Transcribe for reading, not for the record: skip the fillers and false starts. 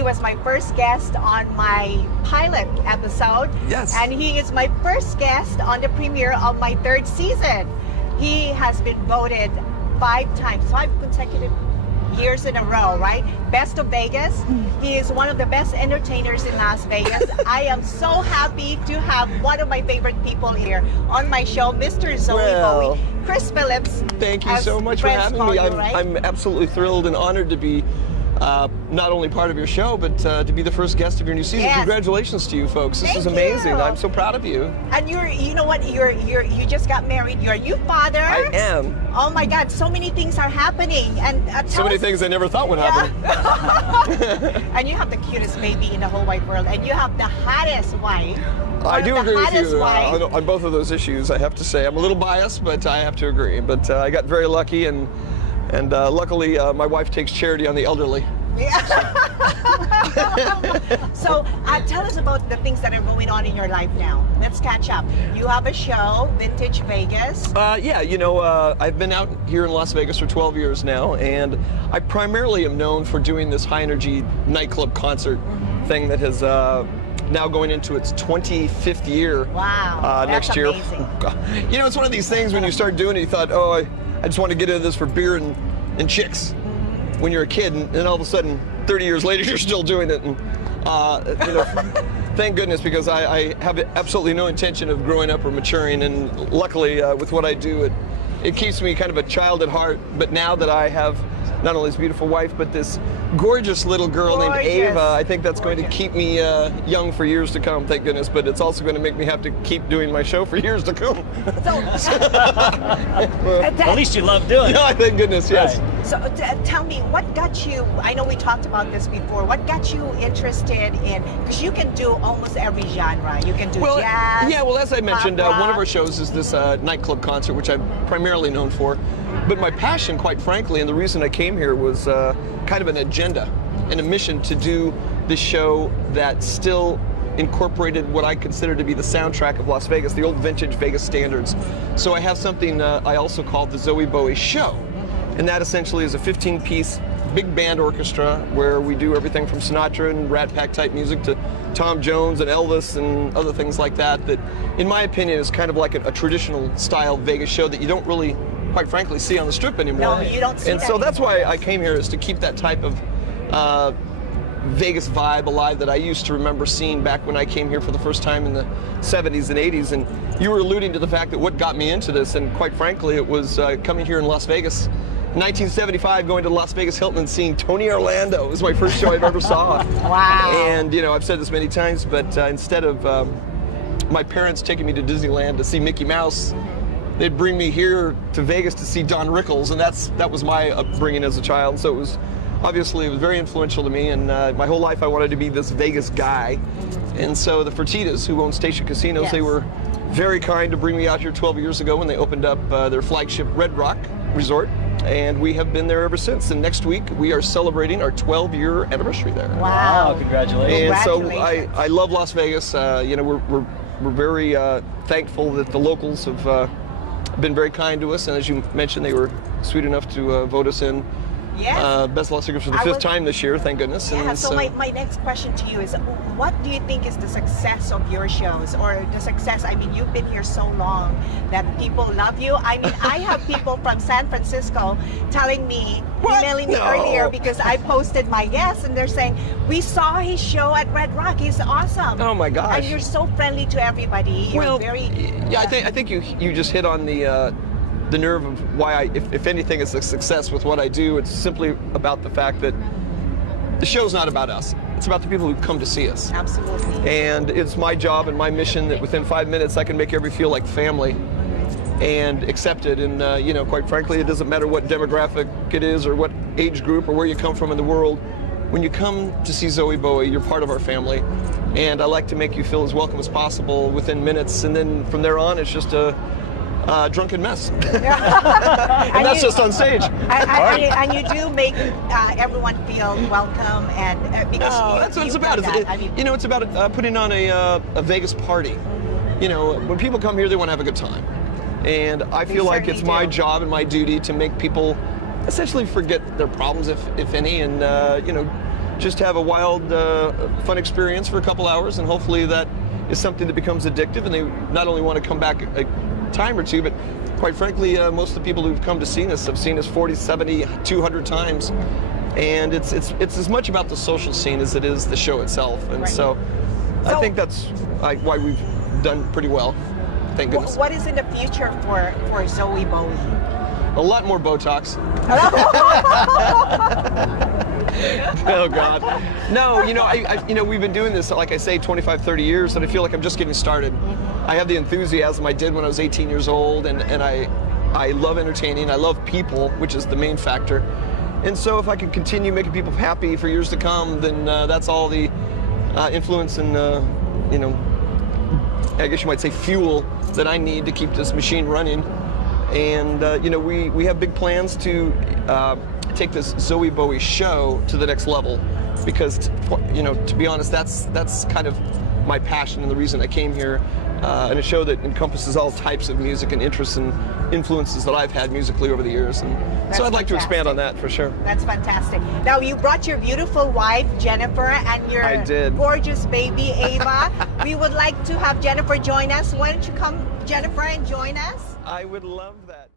he was my first guest on my pilot episode. Yes. And he is my first guest on the premiere of my 3rd season. He has been voted 5 times, 5 consecutive years in a row, right? Best of Vegas. He is one of the best entertainers in Las Vegas. I am so happy to have one of my favorite people here on my show, Mr. ZOWIE BOWIE, Chris Phillips. Thank you so much for having me. Right? I'm absolutely thrilled and honored to be not only part of your show, but to be the first guest of your new season. Yes. Congratulations to you folks. This Thank is amazing. you. I'm so proud of you. And you know what? You just got married. You're a new father. I am. Oh my God! So many things are happening, and So many things I never thought would happen. And you have the cutest baby in the whole wide world, and you have the hottest wife. I do agree with you on both of those issues. I have to say I'm a little biased, but I have to agree. But I got very lucky, and luckily my wife takes charity on the elderly. Yeah. So tell us about the things that are going on in your life now. Let's catch up. You have a show, Vintage Vegas. Yeah, you know, I've been out here in Las Vegas for 12 years now, and I primarily am known for doing this high-energy nightclub concert thing that has now going into its 25th year. Wow, next year. Amazing. You know, it's one of these things when you start doing it, you thought, oh, I just want to get into this for beer and chicks. When you're a kid, and all of a sudden, 30 years later, you're still doing it. And you know, thank goodness, because I have absolutely no intention of growing up or maturing. And luckily, with what I do, it keeps me kind of a child at heart. But now that I have not only this beautiful wife, but this gorgeous little girl named Ava, I think that's going to keep me young for years to come, thank goodness. But it's also going to make me have to keep doing my show for years to come. At least you love doing it. Yeah, thank goodness, yes. Right. So tell me, what got you, I know we talked about this before, what got you interested in, because you can do almost every genre. You can do jazz. Yeah, well, as I mentioned, pop rock. one of our shows is this nightclub concert, which I'm primarily known for. But my passion, quite frankly, and the reason I came here was kind of an agenda and a mission to do this show that still incorporated what I consider to be the soundtrack of Las Vegas, the old vintage Vegas standards. So I have something I also call the ZOWIE BOWIE Show. And that essentially is a 15-piece big band orchestra where we do everything from Sinatra and Rat Pack type music to Tom Jones and Elvis and other things like that, that in my opinion is kind of like a traditional style Vegas show that you don't really, quite frankly, see on the Strip anymore. No, you don't see and that so that's anymore. why I came here, is to keep that type of Vegas vibe alive that I used to remember seeing back when I came here for the first time in the 70s and 80s. And you were alluding to the fact that what got me into this, and quite frankly, it was coming here in Las Vegas. 1975, going to the Las Vegas Hilton and seeing Tony Orlando. It was my first show I've ever saw. Wow. And you know, I've said this many times, but instead of my parents taking me to Disneyland to see Mickey Mouse, they'd bring me here to Vegas to see Don Rickles, and that was my upbringing as a child. So it was very influential to me, and my whole life I wanted to be this Vegas guy. And so the Fertittas, who own Station Casinos, Yes. they were very kind to bring me out here 12 years ago when they opened up their flagship Red Rock Resort. And we have been there ever since. And next week we are celebrating our 12-year anniversary there. Wow. Congratulations. And so I love Las Vegas. You know, we're very thankful that the locals have been very kind to us. And as you mentioned, they were sweet enough to vote us in Yes. Best Las Vegas for the 5th time this year, thank goodness. Yeah, And so my next question to you is, what do you think is the success of your shows, or the success, I mean, you've been here so long that people love you. I mean, I have people from San Francisco telling me, emailing me earlier because I posted my guest, and they're saying, we saw his show at Red Rock, he's awesome. Oh my gosh. And you're so friendly to everybody. You're very... Yeah, I think you just hit on the nerve of why if anything is a success with what I do. It's simply about the fact that the show's not about us. It's about the people who come to see us. Absolutely. And it's my job and my mission that within 5 minutes I can make everybody feel like family and accepted. And you know, quite frankly, it doesn't matter what demographic it is or what age group or where you come from in the world. When you come to see ZOWIE BOWIE, you're part of our family. And I like to make you feel as welcome as possible within minutes. And then from there on, it's just a drunken mess. And that's just on stage. And you do make everyone feel welcome, and because that's what it's about. You know, it's about putting on a Vegas party. You know, when people come here, they want to have a good time. And I feel like it's my job and my duty to make people essentially forget their problems, if any, and you know, just have a wild, fun experience for a couple hours, and hopefully that is something that becomes addictive, and they not only want to come back a time or two, but quite frankly, most of the people who've come to see us have seen us 40, 70, 200 times. And it's as much about the social scene as it is the show itself. And so I think that's why we've done pretty well. Thank goodness. What is in the future for ZOWIE BOWIE? A lot more Botox. Oh God. No, we've been doing this, like I say, 25, 30 years, and I feel like I'm just getting started. I have the enthusiasm I did when I was 18 years old, and I love entertaining. I love people, which is the main factor. And so if I can continue making people happy for years to come, then that's all the influence and, I guess you might say fuel that I need to keep this machine running. And, we have big plans to take this ZOWIE BOWIE show to the next level, because, to be honest, that's kind of my passion and the reason I came here. And a show that encompasses all types of music and interests and influences that I've had musically over the years. And so I'd like to expand on that for sure. That's fantastic. Now, you brought your beautiful wife, Jennifer, and your gorgeous baby, Ava. We would like to have Jennifer join us. Why don't you come, Jennifer, and join us? I would love that.